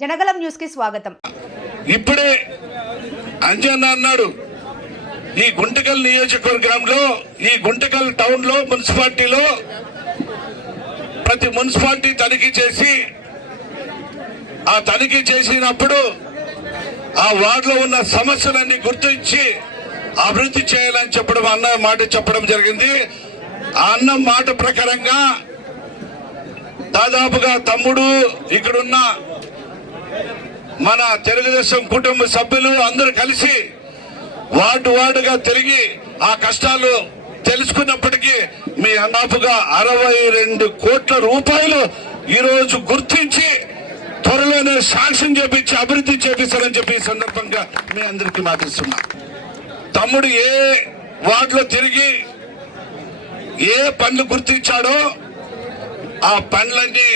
జనగలం న్యూస్కి స్వాగతం. ఇప్పుడే అంజన్న అన్నాడు ఈ గుంటకల్ నియోజకవర్గంలో ఈ గుంటకల్ టౌన్లో మున్సిపాలిటీలో ప్రతి మున్సిపాలిటీ తనిఖీ చేసి ఆ తనిఖీ చేసినప్పుడు ఆ వార్డులో ఉన్న సమస్యలన్నీ గుర్తించి అభివృద్ధి చేయాలని చెప్పడం అన్న మాట చెప్పడం జరిగింది. ఆ అన్న మాట ప్రకారంగా దాదాపుగా తమ్ముడు ఇక్కడున్న మన తెలుగుదేశం కుటుంబ సభ్యులు అందరూ కలిసి వార్డు వార్డుగా తిరిగి ఆ కష్టాలు తెలుసుకున్నప్పటికీ మీ అన్నాపుగా అరవై రెండు కోట్ల రూపాయలు ఈరోజు గుర్తించి త్వరలోనే శాంక్షన్ చేపించి అభివృద్ధి చేపిస్తారని చెప్పి ఈ సందర్భంగా మీ అందరికీ మాటిస్తున్నా. తమ్ముడు ఏ వార్డులో తిరిగి ఏ పనులు గుర్తించాడో ఆ పనులన్నీ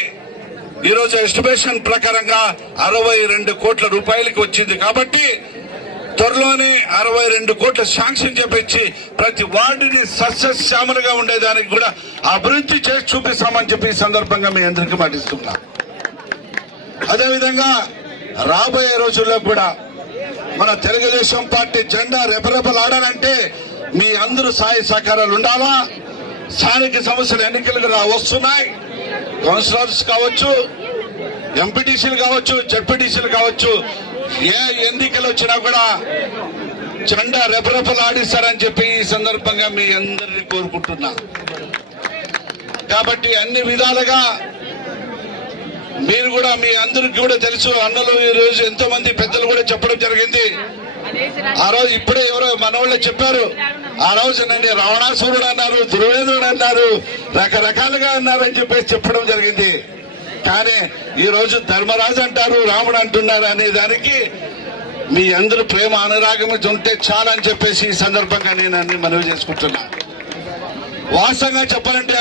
ఈరోజు ఎస్టిమేషన్ ప్రకారంగా అరవై రెండు కోట్ల రూపాయలకి వచ్చింది కాబట్టి త్వరలోనే అరవై రెండు కోట్ల శాంక్షన్ చేపించి ప్రతి వార్డుని సస్యశ్యామలుగా ఉండేదానికి కూడా అభివృద్ధి చేసి చూపిస్తామని చెప్పి ఈ సందర్భంగా మీ అందరికీ మాటిస్తున్నా. అదేవిధంగా రాబోయే రోజుల్లో కూడా మన తెలుగుదేశం పార్టీ జెండా రెపరెపలాడాలంటే మీ అందరూ సహాయ సహకారాలు ఉండాలా? స్థానిక సమస్యలు ఎన్నికలకు రా వస్తున్నాయి. కౌన్సిలర్స్ కావచ్చు ఎంపీటీసీలు కావచ్చు జడ్పీటీసీలు కావచ్చు ఏ ఎన్నికలు వచ్చినా కూడా చెండా రెపరెపలు ఆడిస్తారని చెప్పి ఈ సందర్భంగా మీ అందరినీ కోరుకుంటున్నా. కాబట్టి అన్ని విధాలుగా మీరు కూడా మీ అందరికి కూడా తెలుసు అన్నలు ఈ రోజు ఎంతో మంది పెద్దలు కూడా చెప్పడం జరిగింది. ఆ రోజు ఇప్పుడే ఎవరో మనవాళ్ళు చెప్పారు. ఆ రోజు నన్ను రావణాసురుడు అన్నారు దుర్వేదుడు అన్నారు రకరకాలుగా అన్నారని చెప్పేసి చెప్పడం జరిగింది. కానీ ఈ రోజు ధర్మరాజు అంటారు రాముడు అంటున్నారు అనే దానికి మీ అందరూ ప్రేమ అనురాగం ఉంటే చాలని చెప్పేసి ఈ సందర్భంగా నేను అన్ని మనవి చేసుకుంటున్నా. వాస్తవంగా చెప్పాలంటే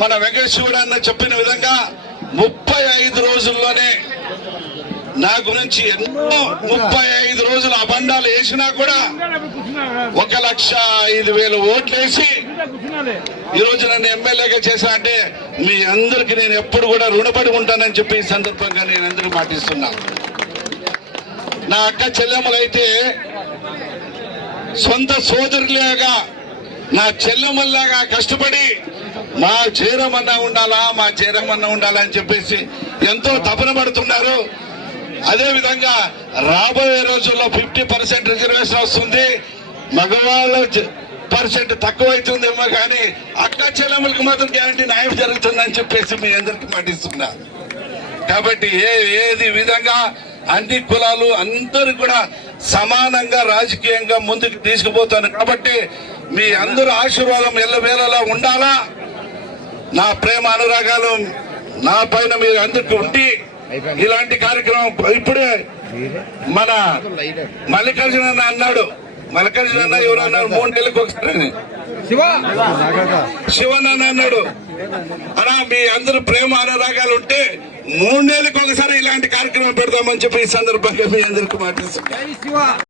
మన వెంకటేశ్వరుడు అన్న చెప్పిన విధంగా ముప్పై ఐదు రోజుల్లోనే నా గురించి ఎన్నో ముప్పై ఐదు రోజులు అబండాలు వేసినా కూడా ఒక లక్ష ఐదు వేలు ఓట్లు వేసి ఈ రోజు నన్ను ఎమ్మెల్యేగా చేశా అంటే మీ అందరికి నేను ఎప్పుడు కూడా రుణపడి ఉంటానని చెప్పి ఈ సందర్భంగా నేను అందరూ మాటిస్తున్నా. నా అక్క చెల్లెమ్మలైతే సొంత సోదరులేగా నా చెల్లెమ్మల్లాగా కష్టపడి మా చేరమన్నా ఉండాలా మా చేరమన్నా ఉండాలా అని చెప్పేసి ఎంతో తపన పడుతున్నారు. అదే విధంగా రాబోయే రోజుల్లో ఫిఫ్టీ పర్సెంట్ రిజర్వేషన్ వస్తుంది. మగవాళ్ళ పర్సెంట్ తక్కువ అవుతుందేమో కానీ అక్క చెల్లెములకు మాత్రం గ్యారంటీ న్యాయం జరుగుతుందని చెప్పేసి మీ అందరికి మాటిస్తున్నా. కాబట్టి ఏ ఏది విధంగా అన్ని కులాలు అందరూ కూడా సమానంగా రాజకీయంగా ముందుకు తీసుకుపోతాను కాబట్టి మీ అందరూ ఆశీర్వాదం ఎల్లవేళలా ఉండాలా? నా ప్రేమ అనురాగాలు నా పైన మీరు అందరికి ఉండి ఇలాంటి కార్యక్రమం ఇప్పుడే మన మల్లికార్జున అన్న అన్నాడు. మల్లికార్జున అన్న ఎవరు అన్నారు మూడు నెలలకు ఒకసారి. అని. శివన్ అని అన్నాడు. అలా మీ అందరూ ప్రేమ అనురాగాలు ఉంటే మూడు నెలలకు ఒకసారి ఇలాంటి కార్యక్రమం పెడదామని చెప్పి ఈ సందర్భంగా మీ అందరికి మాట్లాడుతున్నాను.